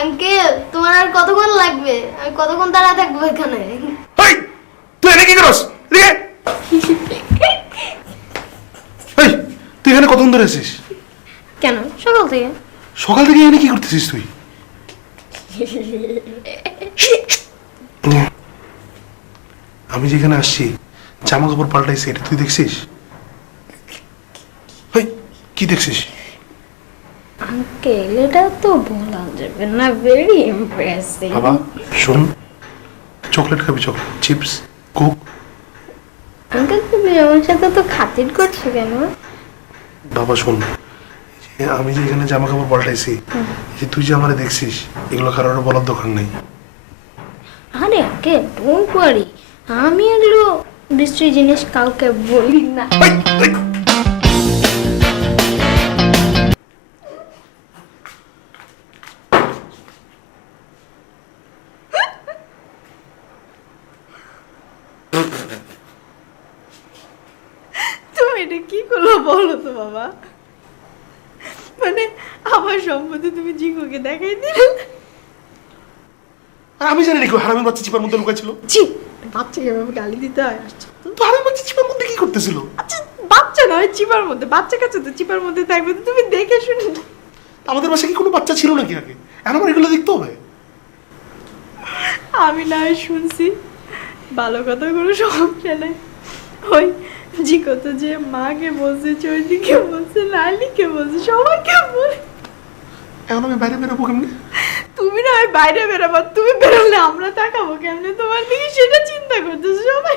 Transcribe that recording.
Uncle তোমার আর কতক্ষণ লাগবে? আমি কতক্ষণ দাঁড়া থাকব এখানে? এই তুই এনে কি করস? এদিকে এই তুই এখানে কতক্ষণ ধরে আছিস? কেন? সকাল থেকে। সকাল থেকে এখানে কি করতেছিস তুই? আমি যেখানে আসছি জামা কাপড় পাল্টাইছি এটা তুই দেখছিস? কি দেখছিস? আঙ্কেল এটা তো বলা যাবে না ভেরি ইমপ্রেসিভ বাবা শোন চকলেট খাবি চকলেট চিপস কোক আঙ্কেল তুমি আমার সাথে তো খাতির করছ কেন? বাবা শোন আমি যে এখানে জামা কাপড় পাল্টাইছি যে তুই যে আমারে দেখছিস এগুলো কারোর বলার দরকার নেই। আরে আঙ্কেল ডোন্ট ওয়ারি আমি এগুলো বিশ্রী জিনিস কাউকে বলি না। কি করল বলো তো বাবা? মানে আমার সম্পত্তি তুমি জিঙ্কুকে দেখাই দিলে। আর আমি জানি নাকি হারামির বাচ্চা চিপার মধ্যে লুকাইছিল। ছি বাচ্চাকে এভাবে গালি দিতে হয়। তো। হারামির বাচ্চা চিপার মধ্যে কি করতেছিল? আচ্ছা বাচ্চা নয় চিপার মধ্যে। বাচ্চা কাছে তো চিপার মধ্যে থাকবে তো তুমি দেখে শুনে আমাদের বাসায় কি কোনো বাচ্চা ছিল নাকি আগে? এখন আমার এগুলো দেখতে হবে? আমি না শুনছি ভালো কথা কোনো সমস্যা নেই ওই জিকো তো যে মাকে বলছে চৈতিকে বলছে লালিকে বলছে সবাইকে বলে। এখন আমি বাইরে বেরোবো কেমনে? তুমি না বাইরে বেরোবার তুমি বেরোলে আমরা তাকাবো কেমনে? তোমার দিকে সেটা চিন্তা করতেছো সবাই।